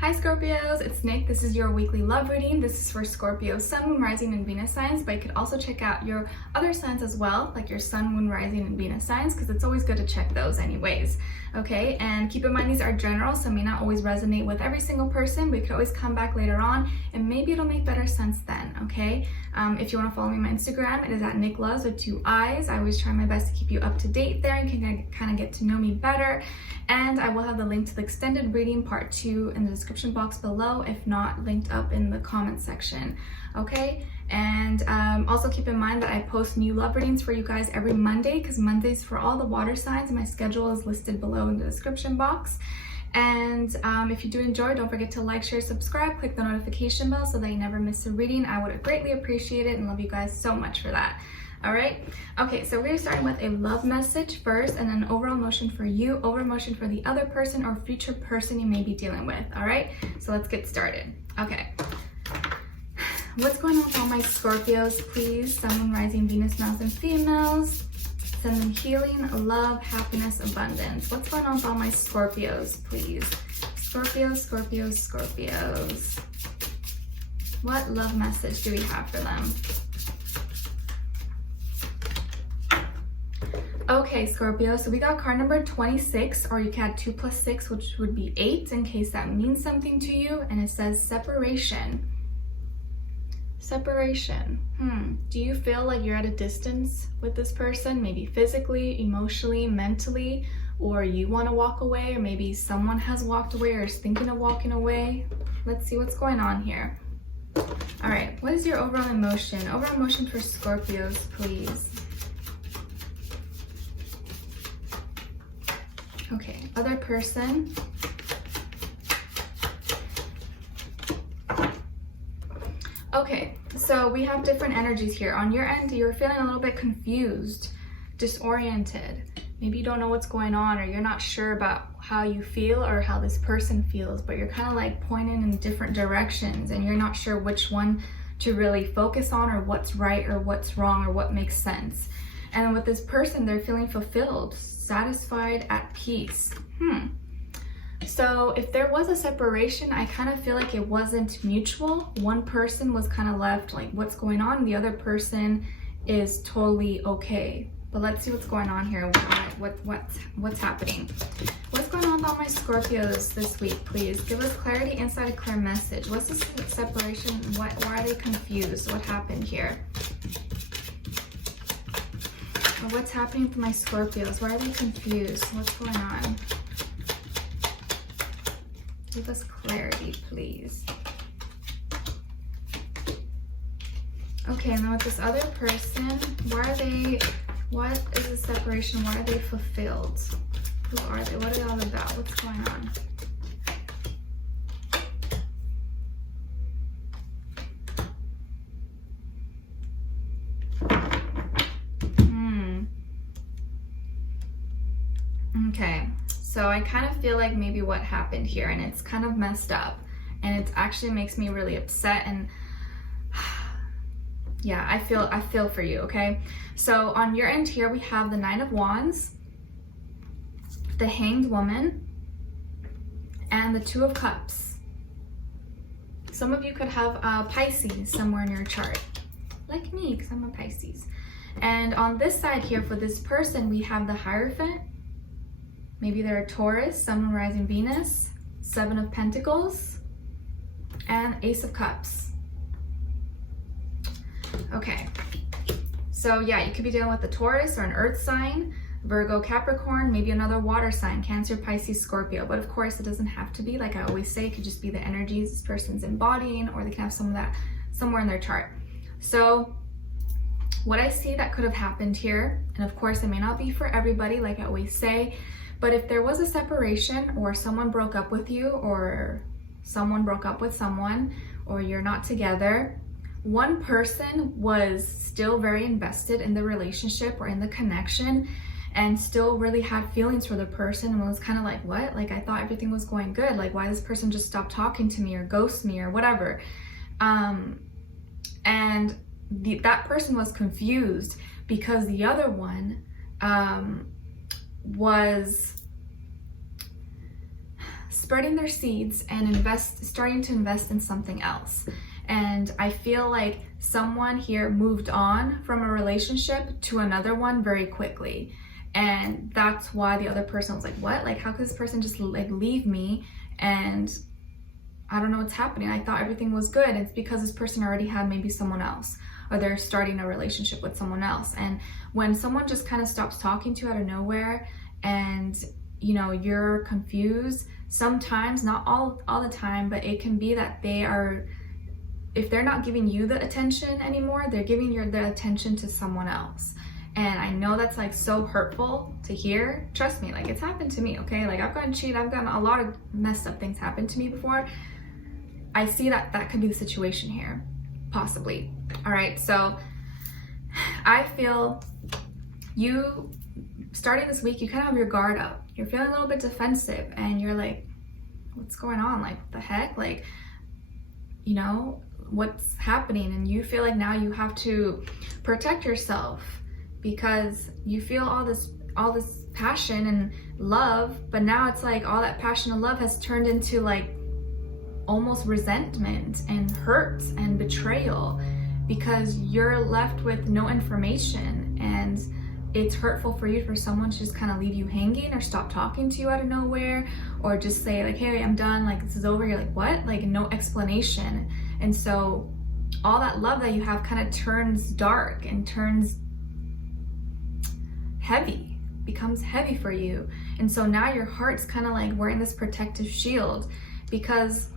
Hi Scorpios, it's Nick. This is your weekly love reading. This is for Scorpio, Sun, Moon, Rising, and Venus signs, but you could also check out your other signs as well, like your Sun, Moon, Rising, and Venus signs, because it's always good to check those anyways. Okay, and keep in mind these are general, so may not always resonate with every single person, but you could always come back later on, and maybe it'll make better sense then, okay? If you want to follow me on my Instagram, it is at Nicloves with 2 eyes. I always try my best to keep you up to date there. You can kind of get to know me better. And I will have the link to the extended reading part 2 in the description box below, if not linked up in the comment section, okay? And also keep in mind that I post new love readings for you guys every Monday, because Monday's for all the water signs. My schedule is listed below in the description box. And if you do enjoy, don't forget to like, share, subscribe, click the notification bell so that you never miss a reading. I would greatly appreciate it and love you guys so much for that. All right. Okay, so we're starting with a love message first, and then overall emotion for you, overall emotion for the other person or future person you may be dealing with. All right, so let's get started. Okay. What's going on with all my Scorpios, please? Sun, Moon, Rising, Venus, males and females. Send them healing, love, happiness, abundance. What's going on with all my Scorpios, please? Scorpios, Scorpios, Scorpios. What love message do we have for them? Okay, Scorpio, so we got card number 26, or you can add 2 plus 6, which would be 8, in case that means something to you. And it says separation. Separation. Do you feel like you're at a distance with this person? Maybe physically, emotionally, mentally, or you want to walk away, or maybe someone has walked away or is thinking of walking away. Let's see what's going on here. All right, what is your overall emotion? Overall emotion for Scorpios, please. Okay, other person. Okay, so we have different energies here. On your end, you're feeling a little bit confused, disoriented. Maybe you don't know what's going on, or you're not sure about how you feel or how this person feels, but you're kind of like pointing in different directions and you're not sure which one to really focus on, or what's right or what's wrong, or what makes sense. And with this person, they're feeling fulfilled, satisfied, at peace. So if there was a separation, I kind of feel like it wasn't mutual. One person was kind of left like, what's going on? The other person is totally okay. But let's see what's going on here. What's happening? What's going on with all my Scorpios this week, please? Give us clarity, insight, a clear message. What's this separation? Why are they confused? What happened here? Or what's happening with my Scorpios? Why are they confused? What's going on? Give us clarity, please. Okay, and then with this other person, what is the separation? Why are they fulfilled? Who are they? What are they all about? What's going on? Okay, so I kind of feel like maybe what happened here, and it's kind of messed up, and it actually makes me really upset, and yeah, I feel for you, okay? So on your end here, we have the 9 of Wands, the Hanged Woman, and the 2 of Cups. Some of you could have Pisces somewhere in your chart, like me, because I'm a Pisces. And on this side here, for this person, we have the Hierophant. Maybe they're a Taurus, Sun, Moon, Rising, Venus, 7 of Pentacles, and Ace of Cups. Okay, so yeah, you could be dealing with a Taurus or an Earth sign, Virgo, Capricorn, maybe another water sign, Cancer, Pisces, Scorpio. But of course, it doesn't have to be. Like I always say, it could just be the energies this person's embodying, or they can have some of that somewhere in their chart. So what I see that could have happened here, and of course, it may not be for everybody, like I always say, but if there was a separation, or someone broke up with you, or someone broke up with someone, or you're not together, one person was still very invested in the relationship or in the connection, and still really had feelings for the person, and was kind of like, what? Like, I thought everything was going good. Like, why this person just stopped talking to me or ghost me or whatever? And that person was confused because the other one was spreading their seeds and starting to invest in something else. And I feel like someone here moved on from a relationship to another one very quickly. And that's why the other person was like, what? Like, how could this person just like leave me? And I don't know what's happening. I thought everything was good. It's because this person already had maybe someone else, or they're starting a relationship with someone else. And when someone just kind of stops talking to you out of nowhere, and you know, you're confused, sometimes, not all the time, but it can be that they are, if they're not giving you the attention anymore, they're giving the attention to someone else. And I know that's like so hurtful to hear. Trust me, like it's happened to me, okay? Like I've gotten cheated, I've gotten a lot of messed up things happen to me before. I see that could be the situation here, possibly. All right, so I feel you, starting this week, you kind of have your guard up. You're feeling a little bit defensive and you're like, what's going on? Like, what the heck? Like, you know, what's happening? And you feel like now you have to protect yourself because you feel all this passion and love, but now it's like all that passion and love has turned into like almost resentment and hurt and betrayal because you're left with no information, and it's hurtful for you for someone to just kind of leave you hanging or stop talking to you out of nowhere, or just say like, hey, I'm done, like this is over. You're like, what? Like no explanation. And so all that love that you have kind of turns dark and turns heavy, becomes heavy for you. And so now your heart's kind of like wearing this protective shield because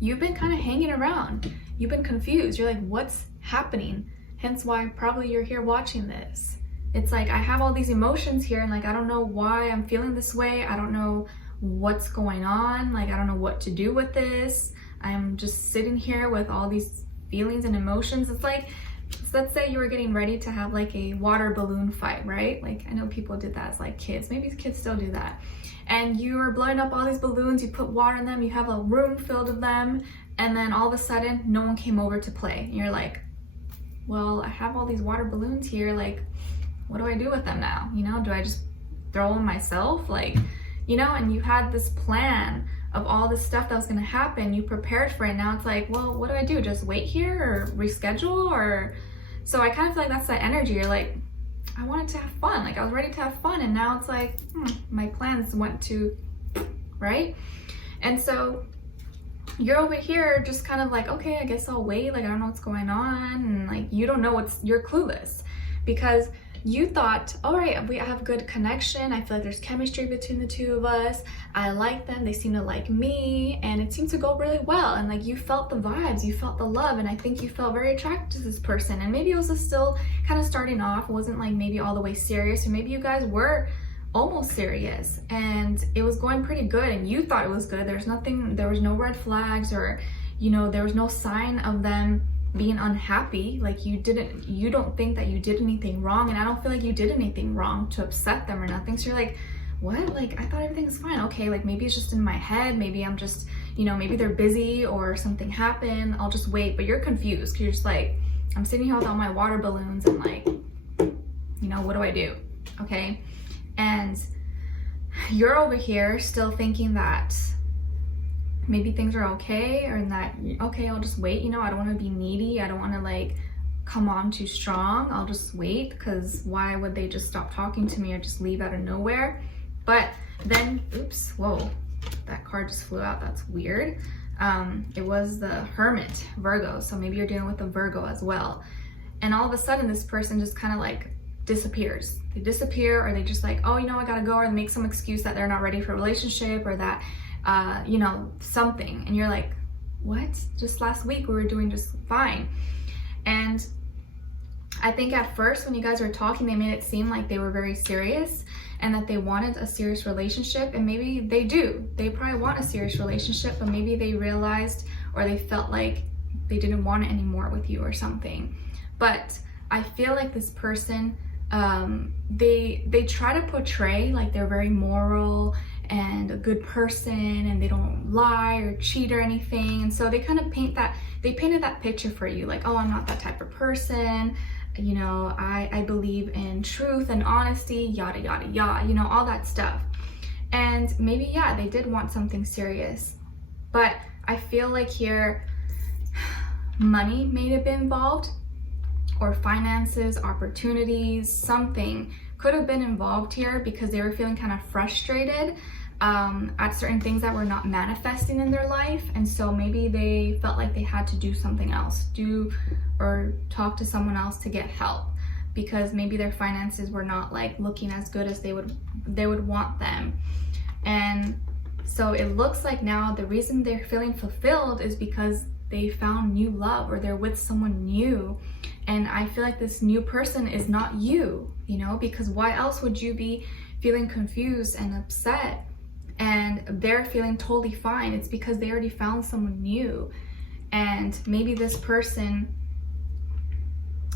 you've been kind of hanging around. You've been confused. You're like, what's happening? Hence why probably you're here watching this. It's like, I have all these emotions here and like, I don't know why I'm feeling this way. I don't know what's going on. Like, I don't know what to do with this. I'm just sitting here with all these feelings and emotions. It's like, let's say you were getting ready to have like a water balloon fight, right? Like I know people did that as like kids. Maybe kids still do that. And you were blowing up all these balloons, you put water in them, you have a room filled with them, and then all of a sudden no one came over to play. And you're like, well, I have all these water balloons here, like what do I do with them now? You know, do I just throw them myself? Like, you know, and you had this plan of all this stuff that was gonna happen, you prepared for it. Now it's like, well, what do I do? Just wait here or reschedule? Or so I kind of feel like that's that energy. You're like, I wanted to have fun. Like I was ready to have fun, and now it's like, my plans went to, right? And so you're over here just kind of like, okay, I guess I'll wait. Like I don't know what's going on, and like you don't know you're clueless because you thought, all right, we have good connection. I feel like there's chemistry between the two of us. I like them. They seem to like me, and it seemed to go really well. And like you felt the vibes, you felt the love, and I think you felt very attracted to this person. And maybe it was still kind of starting off. It wasn't like maybe all the way serious, or maybe you guys were almost serious, and it was going pretty good, and you thought it was good. There was no red flags, or you know, there was no sign of them being unhappy. Like you don't think that you did anything wrong, and I don't feel like you did anything wrong to upset them or nothing. So you're like, what? Like I thought everything was fine. Okay, like maybe it's just in my head, maybe I'm just, you know, maybe they're busy or something happened, I'll just wait. But you're confused because you're just like, I'm sitting here with all my water balloons and like, you know, what do I do? Okay, and you're over here still thinking that maybe things are okay, or that, okay, I'll just wait. You know, I don't want to be needy. I don't want to like come on too strong. I'll just wait, because why would they just stop talking to me or just leave out of nowhere? But then, oops, whoa, that card just flew out. That's weird. It was the Hermit, Virgo. So maybe you're dealing with a Virgo as well. And all of a sudden this person just kind of like disappears. They disappear, or they just like, oh, you know, I gotta go, or they make some excuse that they're not ready for a relationship, or that you know, something. And you're like, what? Just last week we were doing just fine. And I think at first when you guys were talking, they made it seem like they were very serious and that they wanted a serious relationship. And maybe they do. They probably want a serious relationship, but maybe they realized, or they felt like they didn't want it anymore with you or something. But I feel like this person, they try to portray like they're very moral and a good person, and they don't lie or cheat or anything. And so they kind of painted that picture for you, like, oh, I'm not that type of person, you know, I believe in truth and honesty, yada yada yada, you know, all that stuff. And maybe, yeah, they did want something serious. But I feel like here, money may have been involved, or finances, opportunities, something could have been involved here because they were feeling kind of frustrated at certain things that were not manifesting in their life. And so maybe they felt like they had to do something else, or talk to someone else to get help, because maybe their finances were not like looking as good as they would want them. And so it looks like now the reason they're feeling fulfilled is because they found new love, or they're with someone new. And I feel like this new person is not you, you know, because why else would you be feeling confused and upset and they're feeling totally fine? It's because they already found someone new. And maybe this person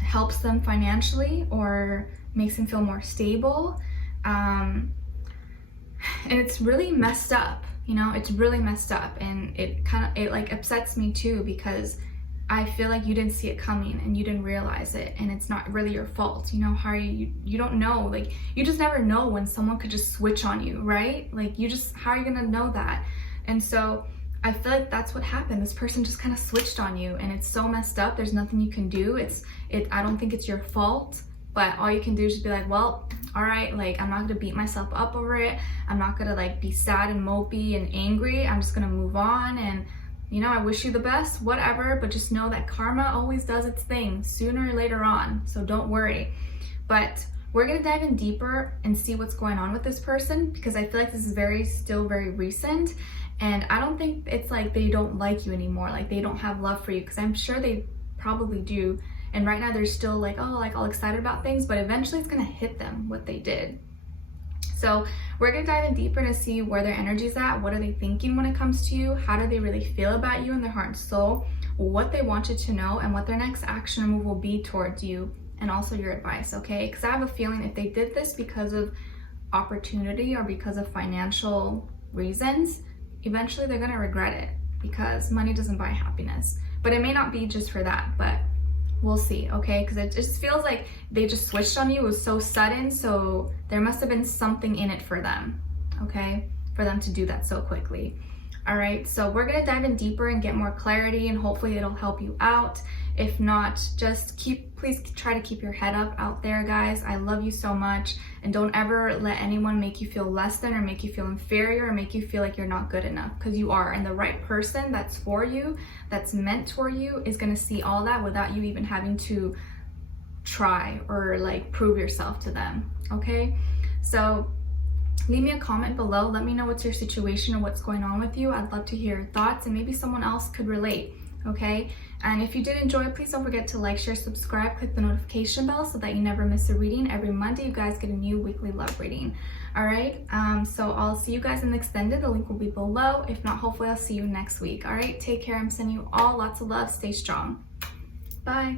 helps them financially or makes them feel more stable. And it's really messed up, you know, it's really messed up. And it like upsets me too, because I feel like you didn't see it coming and you didn't realize it, and it's not really your fault. You know, how you don't know, like you just never know when someone could just switch on you, right? Like how are you gonna know that? And so I feel like that's what happened. This person just kind of switched on you, and it's so messed up. There's nothing you can do. I don't think it's your fault, but all you can do is just be like, well, all right, like I'm not gonna beat myself up over it. I'm not gonna like be sad and mopey and angry. I'm just gonna move on, and you know, I wish you the best, whatever, but just know that karma always does its thing sooner or later on, so don't worry. But we're gonna dive in deeper and see what's going on with this person, because I feel like this is still very recent, and I don't think it's like they don't like you anymore, like they don't have love for you, because I'm sure they probably do. And right now they're still like, oh, like all excited about things, but eventually it's gonna hit them what they did. So we're gonna dive in deeper to see where their energy's at, what are they thinking when it comes to you, how do they really feel about you in their heart and soul, what they want you to know, and what their next action or move will be towards you, and also your advice, okay? Because I have a feeling if they did this because of opportunity or because of financial reasons, eventually they're gonna regret it, because money doesn't buy happiness. But it may not be just for that, but we'll see, okay? Because it just feels like they just switched on you. It was so sudden, so there must have been something in it for them, okay? For them to do that so quickly. All right, so we're gonna dive in deeper and get more clarity, and hopefully it'll help you out. If not, just please try to keep your head up out there, guys. I love you so much, and don't ever let anyone make you feel less than, or make you feel inferior, or make you feel like you're not good enough, because you are. And the right person that's for you, that's meant for you, is gonna see all that without you even having to try or like prove yourself to them, okay? So leave me a comment below. Let me know what's your situation or what's going on with you. I'd love to hear your thoughts, and maybe someone else could relate, okay? And if you did enjoy, please don't forget to like, share, subscribe, click the notification bell so that you never miss a reading. Every Monday, you guys get a new weekly love reading. All right, so I'll see you guys in the extended. The link will be below. If not, hopefully I'll see you next week. All right, take care. I'm sending you all lots of love. Stay strong. Bye.